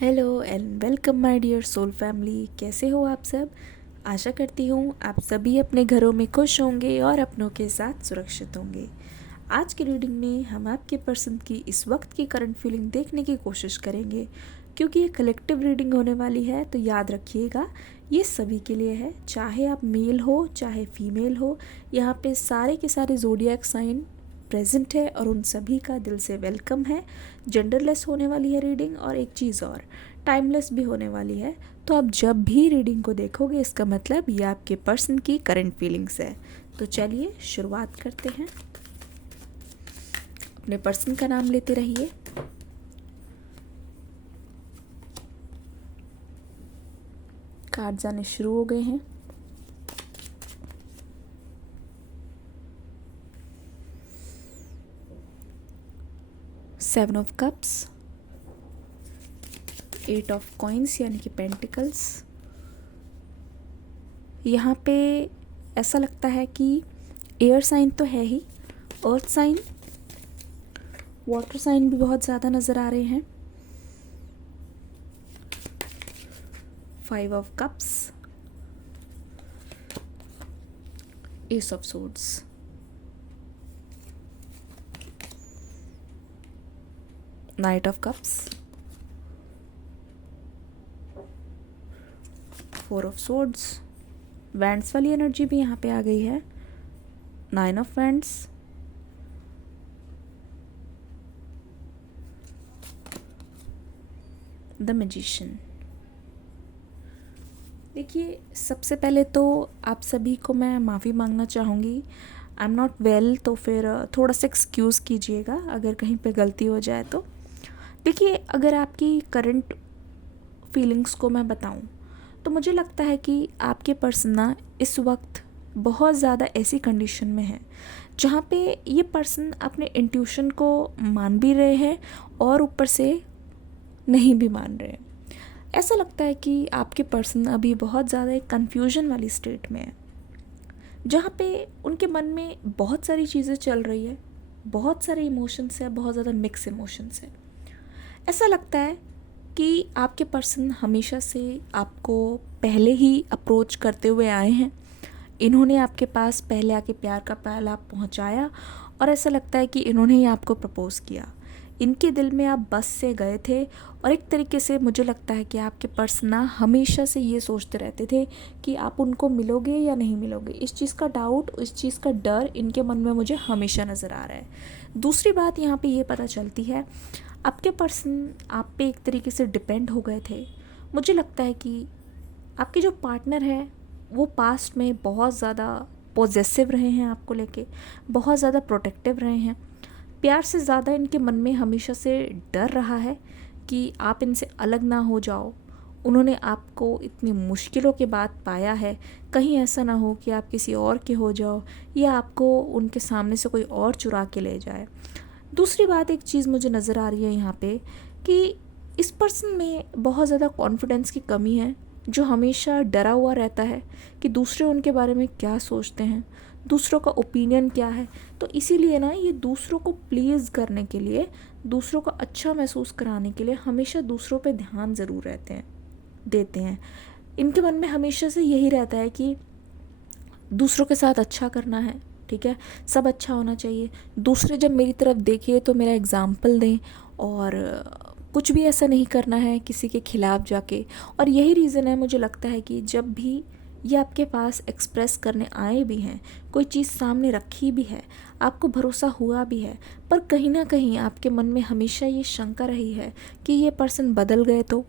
Hello and welcome my dear soul family. कैसे हो आप सब? आशा करती हूँ आप सभी अपने घरों में खुश होंगे और अपनों के साथ सुरक्षित होंगे। आज की रीडिंग में हम आपके पर्सन की इस वक्त की करंट फीलिंग देखने की कोशिश करेंगे। क्योंकि ये कलेक्टिव रीडिंग होने वाली है तो याद रखिएगा ये सभी के लिए है, चाहे आप मेल हो चाहे फीमेल हो। यहाँ पे सारे के सारे ज़ोडिएक साइन प्रेजेंट है और उन सभी का दिल से वेलकम है। जेंडरलेस होने वाली है रीडिंग, और एक चीज़ और, टाइमलेस भी होने वाली है। तो आप जब भी रीडिंग को देखोगे इसका मतलब ये आपके पर्सन की करंट फीलिंग्स है। तो चलिए शुरुआत करते हैं। अपने पर्सन का नाम लेते रहिए। कार्ड आने शुरू हो गए हैं। Seven of cups, eight of coins यानी कि पेंटिकल्स। यहाँ पे ऐसा लगता है कि एयर साइन तो है ही, अर्थ साइन, वाटर साइन भी बहुत ज़्यादा नज़र आ रहे हैं। Five of cups, S of swords, night of cups, four of swords, wands वाली एनर्जी भी यहाँ पे आ गई है। Nine of wands, the magician. देखिए, सबसे पहले तो आप सभी को मैं माफ़ी मांगना चाहूँगी। आई एम नॉट वेल, तो फिर थोड़ा सा एक्सक्यूज़ कीजिएगा अगर कहीं पे गलती हो जाए तो। देखिए, अगर आपकी करंट फीलिंग्स को मैं बताऊँ तो मुझे लगता है कि आपके पर्सन ना इस वक्त बहुत ज़्यादा ऐसी कंडीशन में है जहाँ पे ये पर्सन अपने इंट्यूशन को मान भी रहे हैं और ऊपर से नहीं भी मान रहे हैं। ऐसा लगता है कि आपके पर्सन अभी बहुत ज़्यादा एक कन्फ्यूजन वाली स्टेट में है, जहाँ पे उनके मन में बहुत सारी चीज़ें चल रही है, बहुत सारे इमोशंस है, बहुत ज़्यादा मिक्स इमोशंस है। ऐसा लगता है कि आपके पर्सन हमेशा से आपको पहले ही अप्रोच करते हुए आए हैं। इन्होंने आपके पास पहले आके प्यार का प्याला पहुंचाया और ऐसा लगता है कि इन्होंने ही आपको प्रपोज़ किया। इनके दिल में आप बस से गए थे और एक तरीके से मुझे लगता है कि आपके पर्सन ना हमेशा से ये सोचते रहते थे कि आप उनको मिलोगे या नहीं मिलोगे। इस चीज़ का डाउट, इस चीज़ का डर इनके मन में मुझे हमेशा नज़र आ रहा है। दूसरी बात यहाँ पे ये पता चलती है, आपके पर्सन आप पे एक तरीके से डिपेंड हो गए थे। मुझे लगता है कि आपके जो पार्टनर है वो पास्ट में बहुत ज़्यादा पॉजेसिव रहे हैं आपको लेके, बहुत ज़्यादा प्रोटेक्टिव रहे हैं। प्यार से ज़्यादा इनके मन में हमेशा से डर रहा है कि आप इनसे अलग ना हो जाओ। उन्होंने आपको इतनी मुश्किलों के बाद पाया है, कहीं ऐसा ना हो कि आप किसी और के हो जाओ या आपको उनके सामने से कोई और चुरा के ले जाए। दूसरी बात, एक चीज़ मुझे नज़र आ रही है यहाँ पे कि इस पर्सन में बहुत ज़्यादा कॉन्फिडेंस की कमी है, जो हमेशा डरा हुआ रहता है कि दूसरे उनके बारे में क्या सोचते हैं, दूसरों का ओपिनियन क्या है। तो इसीलिए ना ये दूसरों को प्लीज़ करने के लिए, दूसरों को अच्छा महसूस कराने के लिए हमेशा दूसरों पे ध्यान ज़रूर देते हैं। इनके मन में हमेशा से यही रहता है कि दूसरों के साथ अच्छा करना है, ठीक है, सब अच्छा होना चाहिए। दूसरे जब मेरी तरफ देखे तो मेरा एग्ज़ाम्पल दें और कुछ भी ऐसा नहीं करना है किसी के खिलाफ जाके। और यही रीज़न है मुझे लगता है कि जब भी ये आपके पास एक्सप्रेस करने आए भी हैं, कोई चीज़ सामने रखी भी है, आपको भरोसा हुआ भी है, पर कहीं ना कहीं आपके मन में हमेशा ये शंका रही है कि ये पर्सन बदल गए तो,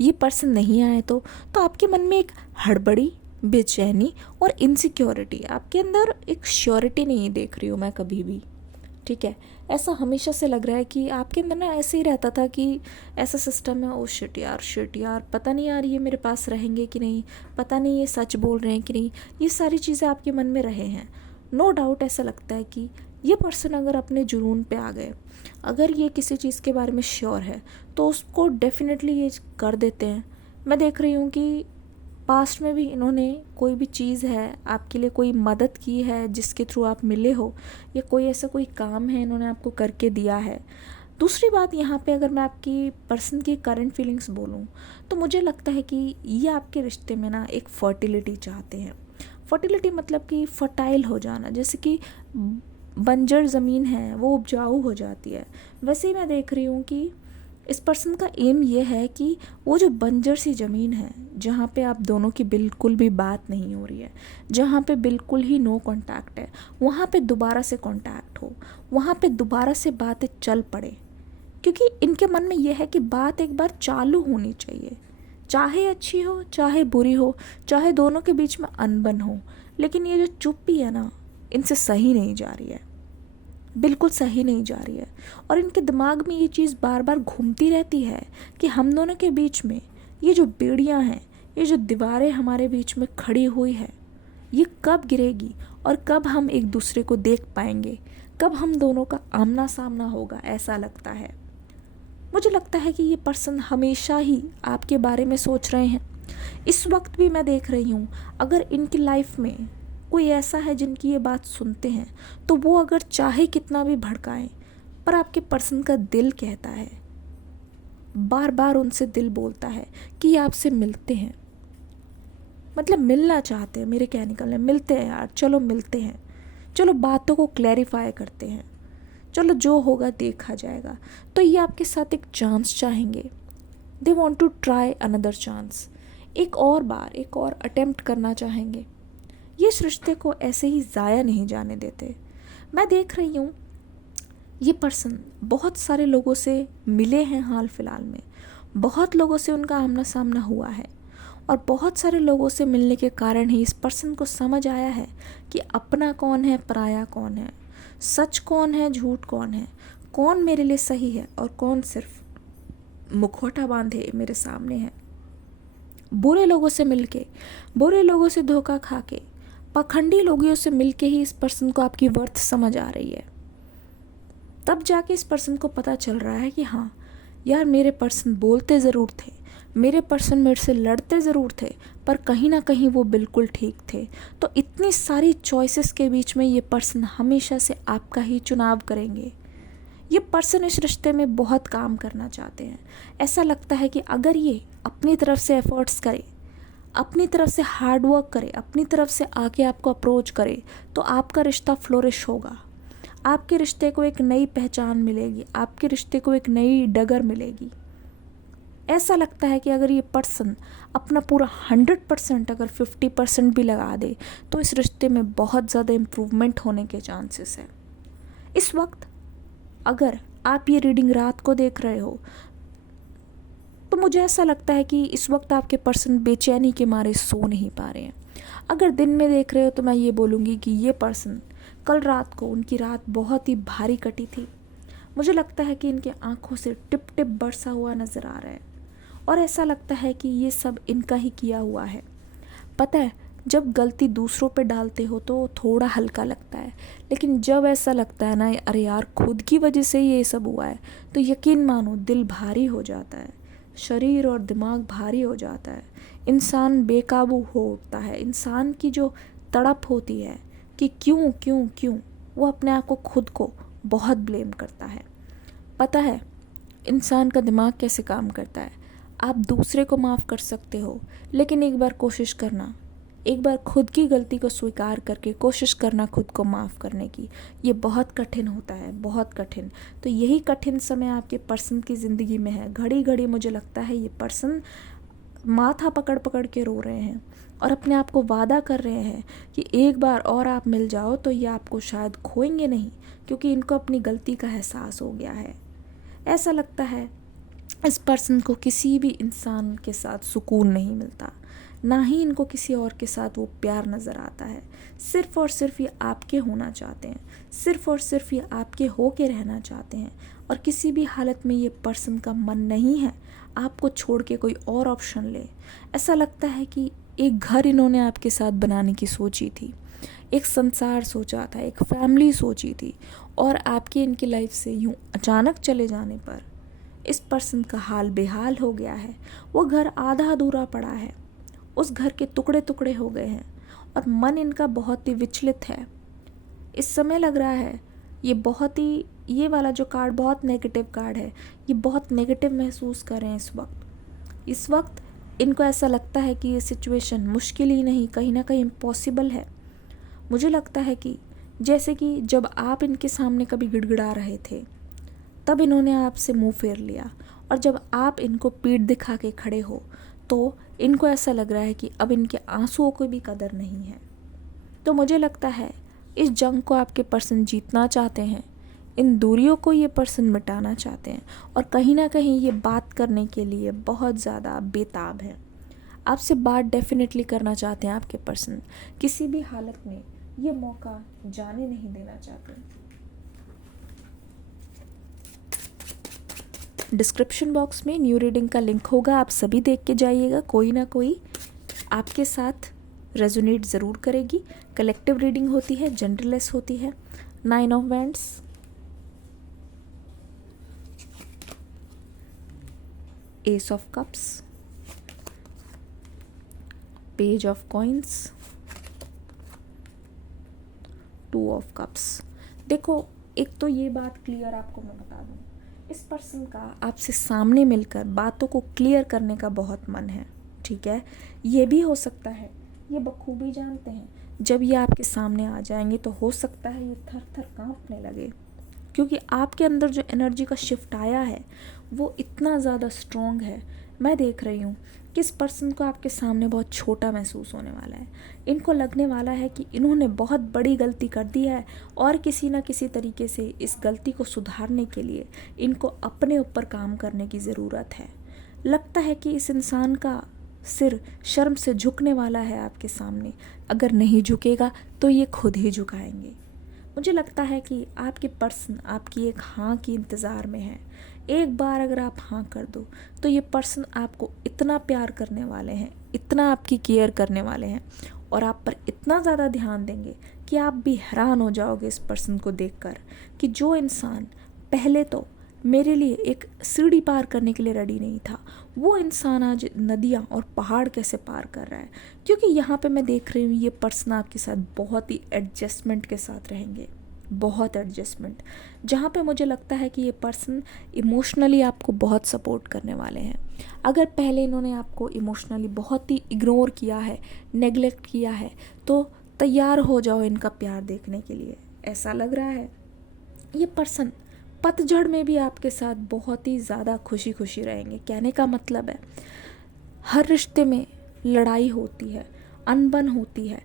ये पर्सन नहीं आए तो आपके मन में एक हड़बड़ी, बेचैनी और इनसिक्योरिटी, आपके अंदर एक श्योरिटी नहीं देख रही हूँ मैं कभी भी, ठीक है। ऐसा हमेशा से लग रहा है कि आपके अंदर ना ऐसे ही रहता था कि ऐसा सिस्टम है, ओ शिट यार, पता नहीं यार ये मेरे पास रहेंगे कि नहीं, पता नहीं ये सच बोल रहे हैं कि नहीं। ये सारी चीज़ें आपके मन में रहे हैं। नो डाउट ऐसा लगता है कि ये पर्सन अगर अपने जुनून पे आ गए, अगर ये किसी चीज़ के बारे में श्योर है तो उसको डेफिनेटली ये कर देते हैं। मैं देख रही हूँ कि पास्ट में भी इन्होंने कोई भी चीज़ है आपके लिए, कोई मदद की है जिसके थ्रू आप मिले हो, या कोई ऐसा कोई काम है इन्होंने आपको करके दिया है, दूसरी बात यहाँ पे अगर मैं आपकी पर्सन की करंट फीलिंग्स बोलूँ तो मुझे लगता है कि ये आपके रिश्ते में ना एक फर्टिलिटी चाहते हैं। फर्टिलिटी मतलब कि फर्टाइल हो जाना, जैसे कि बंजर ज़मीन है वो उपजाऊ हो जाती है। वैसे ही मैं देख रही हूँ कि इस पर्सन का एम ये है कि वो जो बंजर सी ज़मीन है जहाँ पे आप दोनों की बिल्कुल भी बात नहीं हो रही है, जहाँ पे बिल्कुल ही नो कांटेक्ट है, वहाँ पे दोबारा से कांटेक्ट हो, वहाँ पे दोबारा से बातें चल पड़े। क्योंकि इनके मन में ये है कि बात एक बार चालू होनी चाहिए, चाहे अच्छी हो चाहे बुरी हो, चाहे दोनों के बीच में अनबन हो, लेकिन ये जो चुप्पी है ना, इनसे सही नहीं जा रही है, बिल्कुल सही नहीं जा रही है। और इनके दिमाग में ये चीज़ बार बार घूमती रहती है कि हम दोनों के बीच में ये जो बेड़ियाँ हैं, ये जो दीवारें हमारे बीच में खड़ी हुई है, ये कब गिरेगी और कब हम एक दूसरे को देख पाएंगे, कब हम दोनों का आमना सामना होगा, ऐसा लगता है। मुझे लगता है कि ये पर्सन हमेशा ही आपके बारे में सोच रहे हैं। इस वक्त भी मैं देख रही हूँ, अगर इनकी लाइफ में कोई ऐसा है जिनकी ये बात सुनते हैं तो वो अगर चाहे कितना भी भड़काएं, पर आपके पर्सन का दिल कहता है, बार बार उनसे दिल बोलता है कि ये आपसे मिलते हैं, मतलब मिलना चाहते हैं। मेरे कहने का मिलते हैं यार, चलो मिलते हैं, चलो बातों को क्लैरिफाई करते हैं, चलो जो होगा देखा जाएगा। तो ये आपके साथ एक चांस चाहेंगे, they want to try another chance, एक और बार एक और अटेम्प्ट करना चाहेंगे। ये इस रिश्ते को ऐसे ही ज़ाया नहीं जाने देते। मैं देख रही हूँ ये पर्सन बहुत सारे लोगों से मिले हैं हाल फिलहाल में, बहुत लोगों से उनका आमना सामना हुआ है, और बहुत सारे लोगों से मिलने के कारण ही इस पर्सन को समझ आया है कि अपना कौन है, पराया कौन है, सच कौन है, झूठ कौन है, कौन मेरे लिए सही है और कौन सिर्फ मुखौटा बांधे मेरे सामने है। बुरे लोगों से मिलके, बुरे लोगों से धोखा खा के, पाखंडी लोगों से मिलके ही इस पर्सन को आपकी वर्थ समझ आ रही है। तब जाके इस पर्सन को पता चल रहा है कि हाँ यार, मेरे पर्सन बोलते ज़रूर थे, मेरे पर्सन मेरे से लड़ते ज़रूर थे, पर कहीं ना कहीं वो बिल्कुल ठीक थे। तो इतनी सारी चॉइसेस के बीच में ये पर्सन हमेशा से आपका ही चुनाव करेंगे। ये पर्सन इस रिश्ते में बहुत काम करना चाहते हैं। ऐसा लगता है कि अगर ये अपनी तरफ से एफर्ट्स करे, अपनी तरफ से हार्ड वर्क करे, अपनी तरफ से आके आपको अप्रोच करे, तो आपका रिश्ता फ्लोरिश होगा, आपके रिश्ते को एक नई पहचान मिलेगी, आपके रिश्ते को एक नई डगर मिलेगी। ऐसा लगता है कि अगर ये पर्सन अपना पूरा 100%, अगर 50% भी लगा दे, तो इस रिश्ते में बहुत ज़्यादा इम्प्रूवमेंट होने के चांसेस है। इस वक्त अगर आप ये रीडिंग रात को देख रहे हो तो मुझे ऐसा लगता है कि इस वक्त आपके पर्सन बेचैनी के मारे सो नहीं पा रहे हैं। अगर दिन में देख रहे हो तो मैं ये बोलूँगी कि ये पर्सन कल रात को, उनकी रात बहुत ही भारी कटी थी। मुझे लगता है कि इनके आँखों से टिप टिप बरसा हुआ नज़र आ रहा है, और ऐसा लगता है कि ये सब इनका ही किया हुआ है। पता है, जब गलती दूसरों पे डालते हो तो थोड़ा हल्का लगता है, लेकिन जब ऐसा लगता है ना, अरे यार खुद की वजह से ये सब हुआ है, तो यकीन मानो दिल भारी हो जाता है, शरीर और दिमाग भारी हो जाता है, इंसान बेकाबू हो उठता है। इंसान की जो तड़प होती है कि क्यों क्यों क्यों, वो अपने आप को खुद को बहुत ब्लेम करता है। पता है इंसान का दिमाग कैसे काम करता है? आप दूसरे को माफ़ कर सकते हो, लेकिन एक बार कोशिश करना, एक बार खुद की गलती को स्वीकार करके कोशिश करना खुद को माफ़ करने की, ये बहुत कठिन होता है, बहुत कठिन। तो यही कठिन समय आपके पर्सन की ज़िंदगी में है। घड़ी घड़ी मुझे लगता है ये पर्सन माथा पकड़ पकड़ के रो रहे हैं और अपने आप को वादा कर रहे हैं कि एक बार और आप मिल जाओ तो ये आपको शायद खोएंगे नहीं, क्योंकि इनको अपनी गलती का एहसास हो गया है। ऐसा लगता है इस पर्सन को किसी भी इंसान के साथ सुकून नहीं मिलता, ना ही इनको किसी और के साथ वो प्यार नज़र आता है। सिर्फ़ और सिर्फ ये आपके होना चाहते हैं, सिर्फ़ और सिर्फ ये आपके हो के रहना चाहते हैं, और किसी भी हालत में ये पर्सन का मन नहीं है आपको छोड़ के कोई और ऑप्शन ले। ऐसा लगता है कि एक घर इन्होंने आपके साथ बनाने की सोची थी, एक संसार सोचा था, एक फैमिली सोची थी, और आपकी इनकी लाइफ से यूँ अचानक चले जाने पर इस पर्सन का हाल बेहाल हो गया है। वो घर आधा अधूरा पड़ा है, उस घर के टुकड़े टुकड़े हो गए हैं, और मन इनका बहुत ही विचलित है। इस समय लग रहा है ये बहुत ही ये वाला जो कार्ड बहुत नेगेटिव कार्ड है, ये बहुत नेगेटिव महसूस कर रहे हैं इस वक्त इनको ऐसा लगता है कि ये सिचुएशन मुश्किल ही नहीं, कहीं ना कहीं इम्पॉसिबल है। मुझे लगता है कि जैसे कि जब आप इनके सामने कभी गिड़गिड़ा रहे थे, तब इन्होंने आपसे मुंह फेर लिया, और जब आप इनको पीठ दिखा के खड़े हो तो इनको ऐसा लग रहा है कि अब इनके आंसुओं की भी कदर नहीं है। तो मुझे लगता है इस जंग को आपके पर्सन जीतना चाहते हैं, इन दूरियों को ये पर्सन मिटाना चाहते हैं, और कहीं ना कहीं ये बात करने के लिए बहुत ज़्यादा बेताब है। आपसे बात डेफिनेटली करना चाहते हैं आपके पर्सन, किसी भी हालत में ये मौका जाने नहीं देना चाहते। डिस्क्रिप्शन बॉक्स में न्यू रीडिंग का लिंक होगा, आप सभी देख के जाइएगा। कोई ना कोई आपके साथ रेजोनेट ज़रूर करेगी। कलेक्टिव रीडिंग होती है, जनरलेस होती है। 9 of wands, S of cups, page of coins, 2 of cups. देखो, एक तो ये बात क्लियर आपको मैं बता दूं, इस पर्सन का आपसे सामने मिलकर बातों को क्लियर करने का बहुत मन है, ठीक है। ये भी हो सकता है, ये बखूबी जानते हैं, जब ये आपके सामने आ जाएंगे तो हो सकता है ये थर थर कांपने लगे, क्योंकि आपके अंदर जो एनर्जी का शिफ्ट आया है वो इतना ज़्यादा स्ट्रॉन्ग है। मैं देख रही हूँ कि इस पर्सन को आपके सामने बहुत छोटा महसूस होने वाला है। इनको लगने वाला है कि इन्होंने बहुत बड़ी गलती कर दी है, और किसी ना किसी तरीके से इस गलती को सुधारने के लिए इनको अपने ऊपर काम करने की ज़रूरत है। लगता है कि इस इंसान का सिर शर्म से झुकने वाला है आपके सामने, अगर नहीं झुकेगा तो ये खुद ही झुकाएंगे। मुझे लगता है कि आपके पर्सन आपकी एक हाँ की इंतज़ार में है। एक बार अगर आप हाँ कर दो तो ये पर्सन आपको इतना प्यार करने वाले हैं, इतना आपकी केयर करने वाले हैं, और आप पर इतना ज़्यादा ध्यान देंगे कि आप भी हैरान हो जाओगे इस पर्सन को देखकर कि जो इंसान पहले तो मेरे लिए एक सीढ़ी पार करने के लिए रेडी नहीं था, वो इंसान आज नदियाँ और पहाड़ कैसे पार कर रहा है। क्योंकि यहाँ पे मैं देख रही हूँ ये पर्सन आपके साथ बहुत ही एडजस्टमेंट के साथ रहेंगे, बहुत एडजस्टमेंट, जहाँ पे मुझे लगता है कि ये पर्सन इमोशनली आपको बहुत सपोर्ट करने वाले हैं। अगर पहले इन्होंने आपको इमोशनली बहुत ही इग्नोर किया है, नेगलेक्ट किया है, तो तैयार हो जाओ इनका प्यार देखने के लिए। ऐसा लग रहा है ये पर्सन पतझड़ में भी आपके साथ बहुत ही ज़्यादा खुशी खुशी रहेंगे। कहने का मतलब है हर रिश्ते में लड़ाई होती है, अनबन होती है,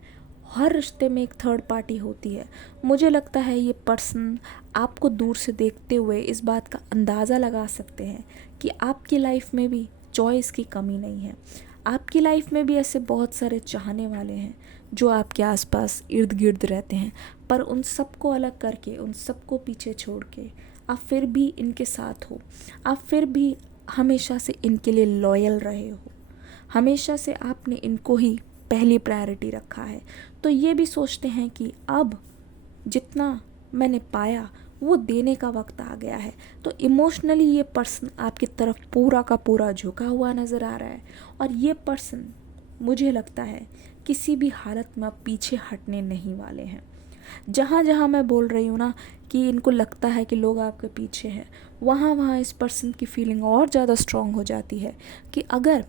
हर रिश्ते में एक थर्ड पार्टी होती है। मुझे लगता है ये पर्सन आपको दूर से देखते हुए इस बात का अंदाज़ा लगा सकते हैं कि आपकी लाइफ में भी चॉइस की कमी नहीं है। आपकी लाइफ में भी ऐसे बहुत सारे चाहने वाले हैं जो आपके आसपास इर्द गिर्द रहते हैं, पर उन सबको अलग करके, उन सबको पीछे छोड़ के आप फिर भी इनके साथ हो, आप फिर भी हमेशा से इनके लिए लॉयल रहे हो, हमेशा से आपने इनको ही पहली प्रायोरिटी रखा है। तो ये भी सोचते हैं कि अब जितना मैंने पाया वो देने का वक्त आ गया है। तो इमोशनली ये पर्सन आपकी तरफ पूरा का पूरा झुका हुआ नज़र आ रहा है, और ये पर्सन मुझे लगता है किसी भी हालत में अब पीछे हटने नहीं वाले हैं। जहाँ जहाँ मैं बोल रही हूँ ना कि इनको लगता है कि लोग आपके पीछे हैं, वहाँ वहाँ इस पर्सन की फीलिंग और ज़्यादा स्ट्रॉन्ग हो जाती है कि अगर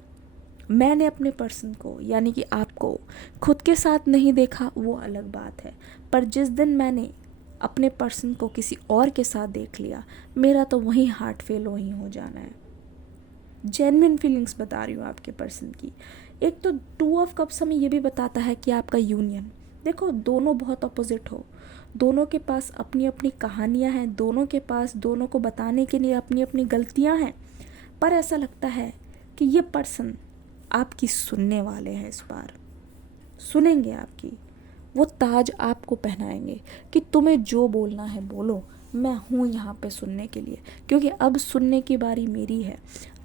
मैंने अपने पर्सन को, यानी कि आपको, खुद के साथ नहीं देखा वो अलग बात है, पर जिस दिन मैंने अपने पर्सन को किसी और के साथ देख लिया, मेरा तो वहीं हार्ट फेल वहीं हो जाना है। जेन्युइन फीलिंग्स बता रही हूँ आपके पर्सन की। एक तो 2 ऑफ कप्स हमें ये भी बताता है कि आपका यूनियन, देखो दोनों बहुत अपोजिट हो, दोनों के पास अपनी अपनी कहानियाँ हैं, दोनों के पास दोनों को बताने के लिए अपनी अपनी गलतियाँ हैं, पर ऐसा लगता है कि ये पर्सन आपकी सुनने वाले हैं। इस बार सुनेंगे आपकी, वो ताज आपको पहनाएंगे कि तुम्हें जो बोलना है बोलो, मैं हूँ यहाँ पे सुनने के लिए, क्योंकि अब सुनने की बारी मेरी है,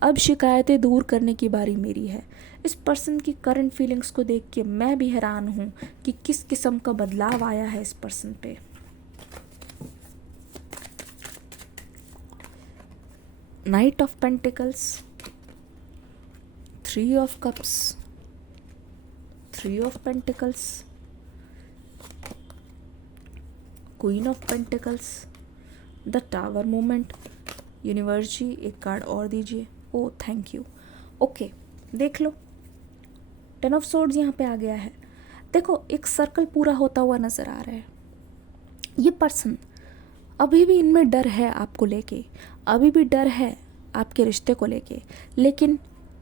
अब शिकायतें दूर करने की बारी मेरी है। इस पर्सन की करंट फीलिंग्स को देख के मैं भी हैरान हूँ कि किस किस्म का बदलाव आया है इस पर्सन पे। Knight of pentacles, 3 of cups, 3 of pentacles, queen of pentacles, the tower moment. Universe जी एक कार्ड और दीजिए। ओ थैंक यू। ओके देख लो, 10 ऑफ सोर्ड्स यहाँ पे आ गया है। देखो एक सर्कल पूरा होता हुआ नज़र आ रहा है। ये पर्सन अभी भी इनमें डर है आपको लेके, अभी भी डर है आपके रिश्ते को लेके। लेकिन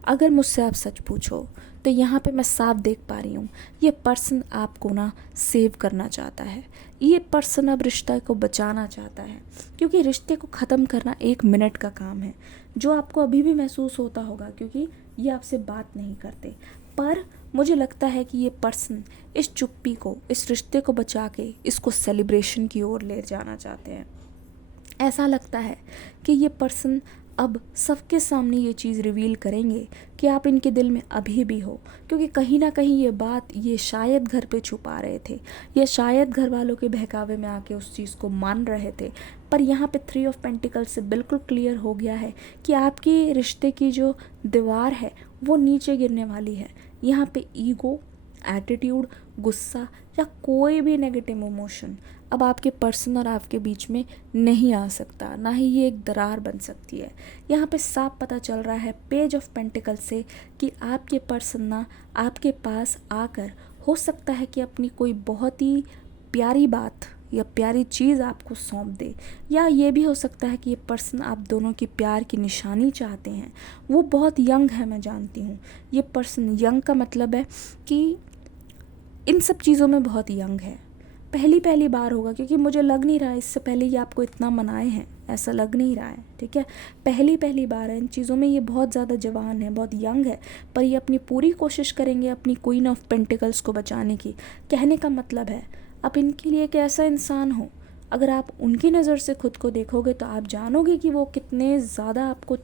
अगर मुझसे आप सच पूछो तो यहाँ पे मैं साफ देख पा रही हूँ, ये पर्सन आपको ना सेव करना चाहता है। ये पर्सन अब रिश्ते को बचाना चाहता है, क्योंकि रिश्ते को ख़त्म करना 1 मिनट का काम है, जो आपको अभी भी महसूस होता होगा, क्योंकि ये आपसे बात नहीं करते। पर मुझे लगता है कि ये पर्सन इस चुप्पी को, इस रिश्ते को बचा के इसको सेलिब्रेशन की ओर ले जाना चाहते हैं। ऐसा लगता है कि ये पर्सन अब सबके सामने ये चीज़ रिवील करेंगे कि आप इनके दिल में अभी भी हो, क्योंकि कहीं ना कहीं ये बात ये शायद घर पे छुपा रहे थे, या शायद घर वालों के बहकावे में आके उस चीज़ को मान रहे थे। पर यहाँ पे 3 ऑफ पेंटिकल से बिल्कुल क्लियर हो गया है कि आपके रिश्ते की जो दीवार है वो नीचे गिरने वाली है। यहाँ पे ईगो, एटीट्यूड, गुस्सा या कोई भी नेगेटिव इमोशन अब आपके पर्सन और आपके बीच में नहीं आ सकता, ना ही ये एक दरार बन सकती है। यहाँ पे साफ पता चल रहा है पेज ऑफ पेंटिकल से कि आपके पर्सन ना आपके पास आकर हो सकता है कि अपनी कोई बहुत ही प्यारी बात या प्यारी चीज़ आपको सौंप दे, या ये भी हो सकता है कि ये पर्सन आप दोनों की प्यार की निशानी चाहते हैं। वो बहुत यंग है, मैं जानती हूँ। ये पर्सन यंग का मतलब है कि इन सब चीज़ों में बहुत यंग है, पहली बार होगा, क्योंकि मुझे लग नहीं रहा है इससे पहले ये आपको इतना मनाए हैं, ऐसा लग नहीं रहा है। ठीक है, पहली बार है इन चीज़ों में। ये बहुत ज़्यादा जवान है, बहुत यंग है, पर ये अपनी पूरी कोशिश करेंगे अपनी क्वीन ऑफ पेंटिकल्स को बचाने की। कहने का मतलब है आप इनके लिए एक ऐसा इंसान हो, अगर आप उनकी नज़र से खुद को देखोगे तो आप जानोगे कि वो कितने ज़्यादा आपको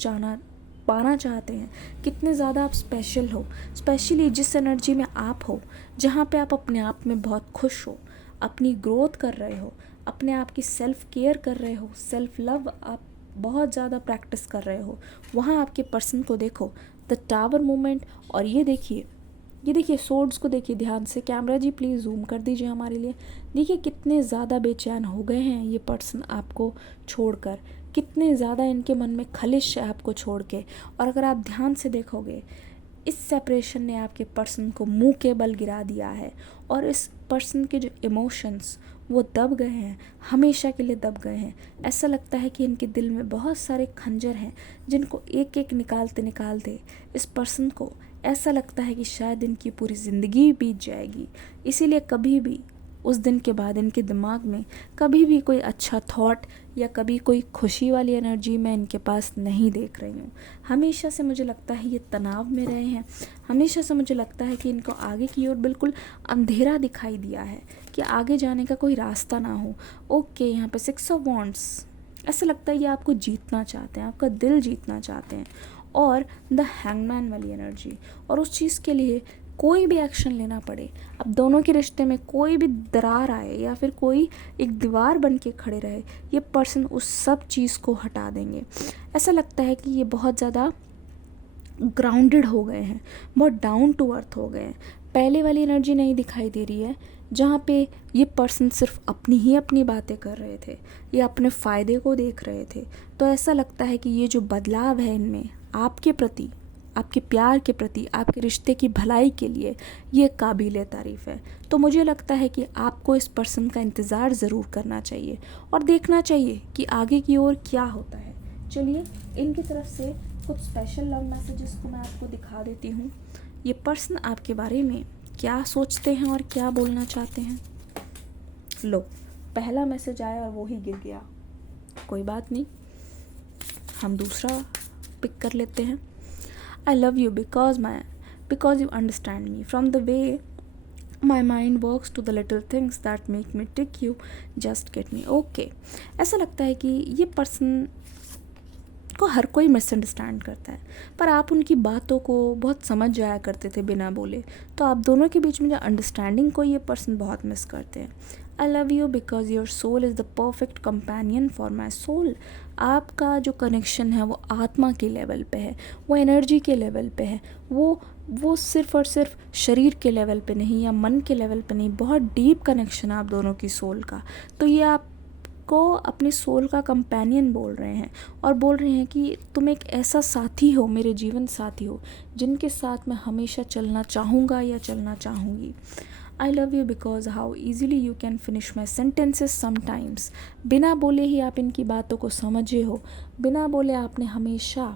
पाना चाहते हैं, कितने ज़्यादा आप स्पेशल हो। स्पेशली जिस एनर्जी में आप हो, जहाँ पे आप अपने आप में बहुत खुश हो, अपनी ग्रोथ कर रहे हो, अपने आप की सेल्फ केयर कर रहे हो, सेल्फ लव आप बहुत ज़्यादा प्रैक्टिस कर रहे हो, वहाँ आपके पर्सन को देखो, द टावर मोमेंट। और ये देखिए सोर्ड्स को देखिए ध्यान से। कैमरा जी प्लीज़ जूम कर दीजिए हमारे लिए। देखिए कितने ज़्यादा बेचैन हो गए हैं ये पर्सन आपको छोड़कर, कितने ज़्यादा इनके मन में खलिश है आपको छोड़ के। और अगर आप ध्यान से देखोगे, इस सेपरेशन ने आपके पर्सन को मुंह के बल गिरा दिया है, और इस पर्सन के जो इमोशंस वो दब गए हैं, हमेशा के लिए दब गए हैं। ऐसा लगता है कि इनके दिल में बहुत सारे खंजर हैं, जिनको एक एक निकालते इस पर्सन को ऐसा लगता है कि शायद इनकी पूरी ज़िंदगी बीत जाएगी। इसीलिए कभी भी उस दिन के बाद इनके दिमाग में कभी भी कोई अच्छा थॉट या कभी कोई खुशी वाली एनर्जी मैं इनके पास नहीं देख रही हूँ। हमेशा से मुझे लगता है ये तनाव में रहे हैं, हमेशा से मुझे लगता है कि इनको आगे की ओर बिल्कुल अंधेरा दिखाई दिया है, कि आगे जाने का कोई रास्ता ना हो। ओके, यहाँ पे 6 ऑफ वॉन्ड्स, ऐसा लगता है ये आपको जीतना चाहते हैं, आपका दिल जीतना चाहते हैं। और द हैंगमैन वाली एनर्जी, और उस चीज़ के लिए कोई भी एक्शन लेना पड़े, अब दोनों के रिश्ते में कोई भी दरार आए या फिर कोई एक दीवार बन के खड़े रहे, ये पर्सन उस सब चीज़ को हटा देंगे। ऐसा लगता है कि ये बहुत ज़्यादा ग्राउंडेड हो गए हैं, बहुत डाउन टू अर्थ हो गए हैं। पहले वाली एनर्जी नहीं दिखाई दे रही है, जहाँ पे ये पर्सन सिर्फ अपनी बातें कर रहे थे या अपने फ़ायदे को देख रहे थे। तो ऐसा लगता है कि ये जो बदलाव है इनमें आपके प्रति, आपके प्यार के प्रति, आपके रिश्ते की भलाई के लिए, ये काबिल तारीफ़ है। तो मुझे लगता है कि आपको इस पर्सन का इंतज़ार ज़रूर करना चाहिए और देखना चाहिए कि आगे की ओर क्या होता है। चलिए इनकी तरफ से कुछ स्पेशल लव मैसेजेस को मैं आपको दिखा देती हूँ। ये पर्सन आपके बारे में क्या सोचते हैं और क्या बोलना चाहते हैं। लो, पहला मैसेज आया और वो ही गिर गया। कोई बात नहीं, हम दूसरा पिक कर लेते हैं। I love you because you understand me. From the way my mind works to the little things that make me tick, you just get me. Okay. ऐसा लगता है कि ये पर्सन को हर कोई मिसअंडरस्टैंड करता है, पर आप उनकी बातों को बहुत समझ जाया करते थे बिना बोले। तो आप दोनों के बीच में जो अंडरस्टैंडिंग को ये पर्सन बहुत मिस करते हैं। I love you because your soul is the perfect companion for my soul. आपका जो कनेक्शन है वो आत्मा के लेवल पे है, वो एनर्जी के लेवल पे है, वो सिर्फ और सिर्फ शरीर के लेवल पे नहीं या मन के लेवल पे नहीं, बहुत डीप कनेक्शन है आप दोनों की सोल का। तो ये आप आपको अपनी सोल का कंपेनियन बोल रहे हैं और बोल रहे हैं कि तुम एक ऐसा साथी हो, मेरे जीवन साथी हो, जिनके साथ मैं हमेशा चलना चाहूँगा या चलना चाहूँगी। आई love you because how easily you can finish my sentences sometimes. बिना बोले ही आप इनकी बातों को समझे हो, बिना बोले आपने हमेशा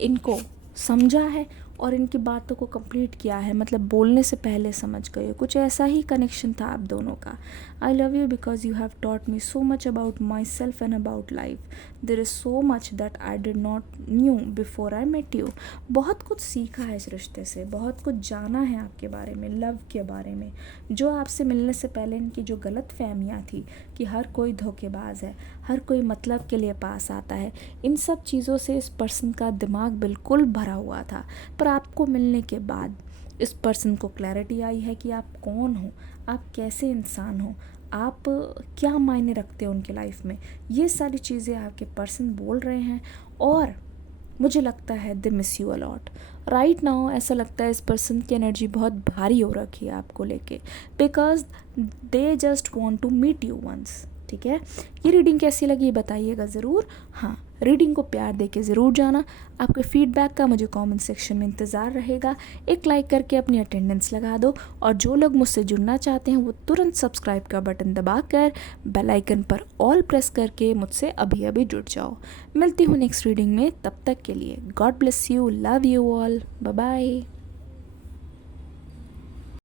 इनको समझा है और इनकी बातों को कंप्लीट किया है, मतलब बोलने से पहले समझ गए हो। कुछ ऐसा ही कनेक्शन था आप दोनों का। I love you because you have taught me so much about myself and about life. There is so much that I did not knew before I met you. बहुत कुछ सीखा है इस रिश्ते से, बहुत कुछ जाना है आपके बारे में, लव के बारे में। जो आपसे मिलने से पहले इनकी जो गलत फहमियाँ थी कि हर कोई धोखेबाज है, हर कोई मतलब के लिए पास आता है, इन सब चीज़ों से इस पर्सन का दिमाग बिल्कुल भरा हुआ था। पर आपको मिलने के बाद इस पर्सन को क्लैरिटी आई है कि आप कौन हो, आप कैसे इंसान हो, आप क्या मायने रखते हो उनकी लाइफ में। ये सारी चीज़ें आपके पर्सन बोल रहे हैं और मुझे लगता है they miss you a lot right now. ऐसा लगता है इस पर्सन की एनर्जी बहुत भारी हो रखी है आपको लेके, because they just want to meet you once. ठीक है, ये रीडिंग कैसी लगी बताइएगा ज़रूर। हाँ, रीडिंग को प्यार देके ज़रूर जाना। आपके फीडबैक का मुझे कमेंट सेक्शन में इंतज़ार रहेगा। एक लाइक करके अपनी अटेंडेंस लगा दो और जो लोग मुझसे जुड़ना चाहते हैं वो तुरंत सब्सक्राइब का बटन दबाकर बेल आइकन पर ऑल प्रेस करके मुझसे अभी अभी जुड़ जाओ। मिलती हूँ नेक्स्ट रीडिंग में, तब तक के लिए God bless you, love you all, bye bye.